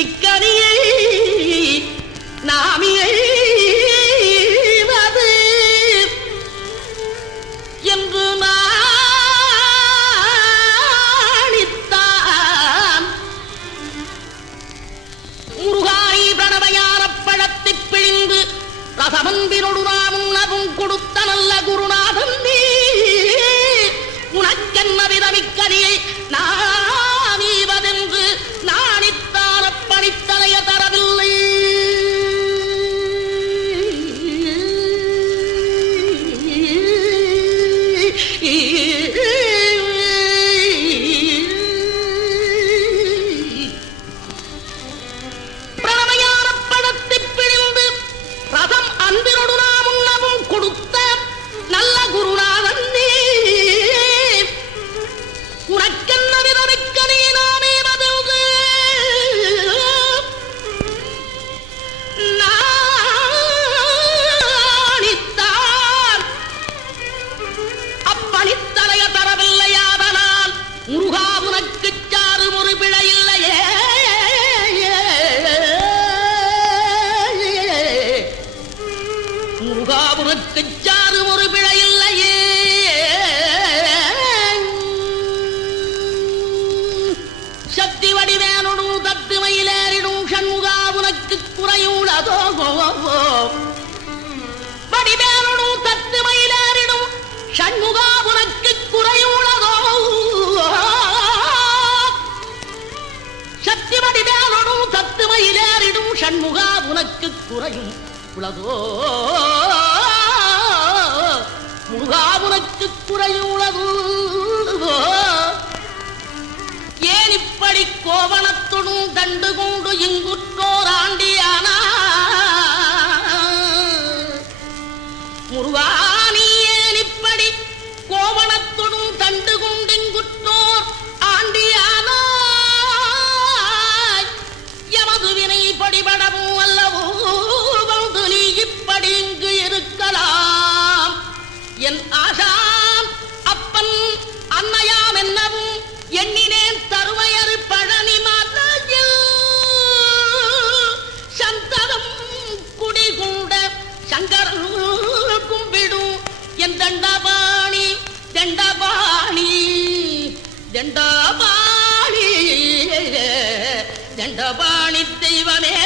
இக்கனியை நாமியை என்று மாணித்தான். முருகாரி பிரணவயான பழத்தை பிழிந்து ரசமந்திரொடு நாமும் நவும் கொடுத்த பிரணவயான முருகா உனக்கு சாறு ஒரு பிழை இல்லையே. முருகா உனக்கு சாறு ஒரு பிழை இல்லையே. சக்தி வடிவேனுடும் தத்து ஷண்முகா உனக்கு குறையுள்ளதோ உனக்கு குறையும் உளதோ முருகா குறையும் குறையுள்ளதோ ஏன் இப்படி கோவணத்துடன் தண்டு கொண்டு இங்குற்றோர் ஆண்டியானா? முருகா நீ ஏன் இப்படி கோவணத்துடன் ஆசாம் அப்பன் அன்னையாம் என்னவும் எண்ணினேன் தருமையரு பழனி மலையில் சந்தனம் குடிகூட சங்கர் கும்பிடும் என் தண்டபாணி தண்டபாணி தண்டபாணி தண்டபாணி தெய்வமே.